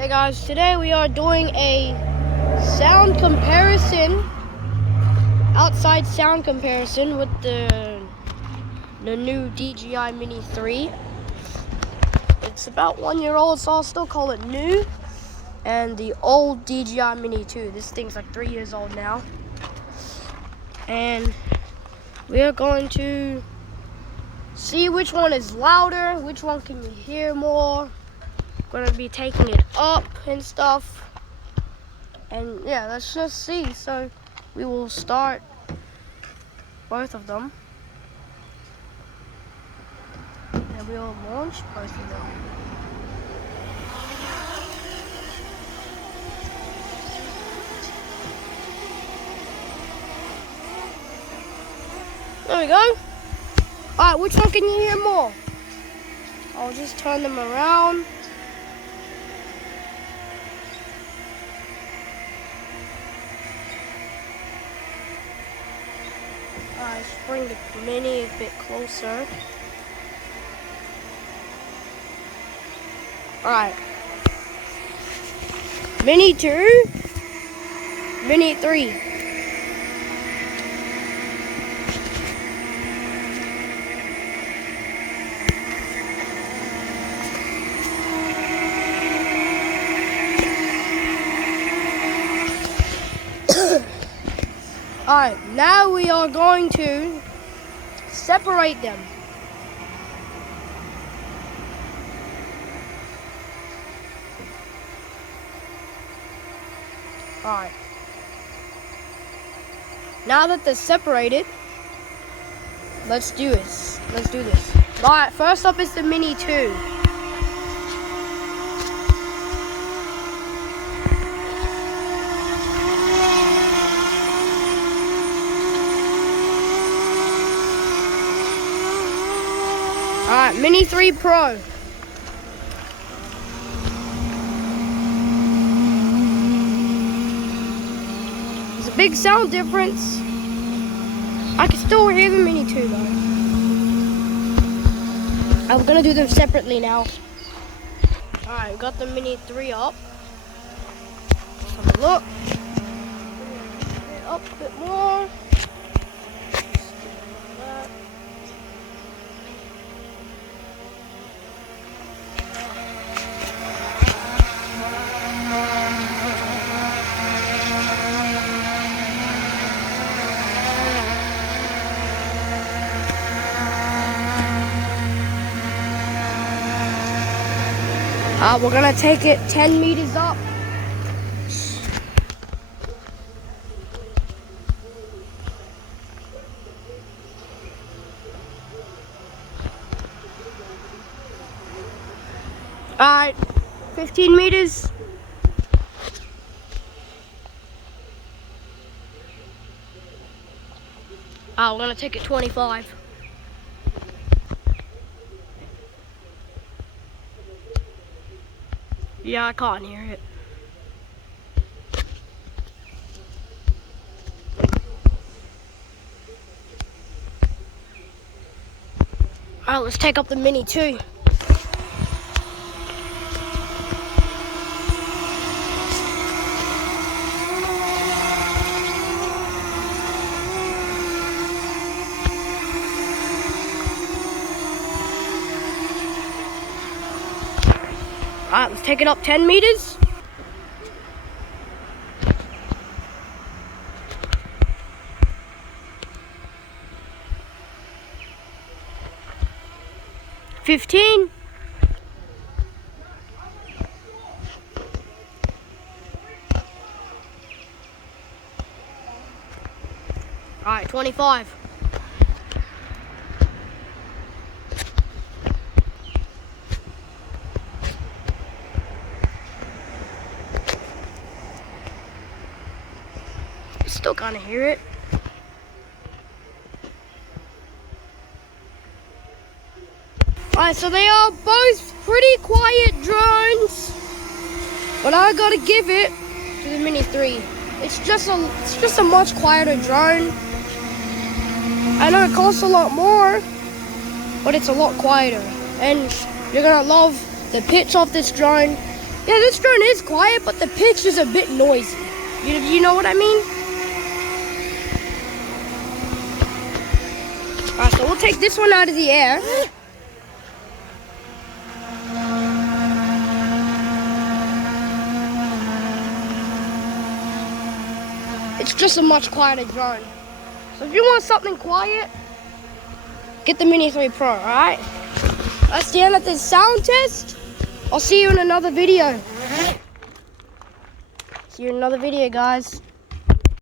Hey guys, today we are doing a sound comparison, outside sound comparison with the new DJI Mini 3. It's about 1 year old, so I'll still call it new. And the old DJI Mini 2. This thing's like 3 years old now. And we are going to see which one is louder, which one can you hear more. Gonna be taking it up and stuff, and yeah, let's just see. So we will start both of them and we will launch both of them. There we go. Alright, which one can you hear more? I'll just turn them around. Let's bring the Mini a bit closer. Alright. Mini 2, Mini 3. Alright, now we are going to separate them. Alright. Now that they're separated, let's do this. Alright, first up is the Mini 2. Alright, Mini 3 Pro. There's a big sound difference. I can still hear the Mini 2 though. I'm gonna do them separately now. Alright, got the Mini 3 up. Let's have a look. Up a bit more. We're gonna take it 10 meters up. Alright, 15 meters. We're gonna take it 25. Yeah, I can't hear it. Alright, let's take up the Mini 2. Alright, let's take it up 10 meters. $15. Alright, 25. Still kind of hear it. Alright, so they are both pretty quiet drones, but I gotta give it to the Mini 3. It's just a much quieter drone. I know it costs a lot more, but it's a lot quieter, and you're gonna love the pitch of this drone. Yeah, this drone is quiet, but the pitch is a bit noisy. You know what I mean? Alright, so we'll take this one out of the air. It's just a much quieter drone. So if you want something quiet, get the Mini 3 Pro, alright? That's the end of this sound test. I'll see you in another video. See you in another video, guys.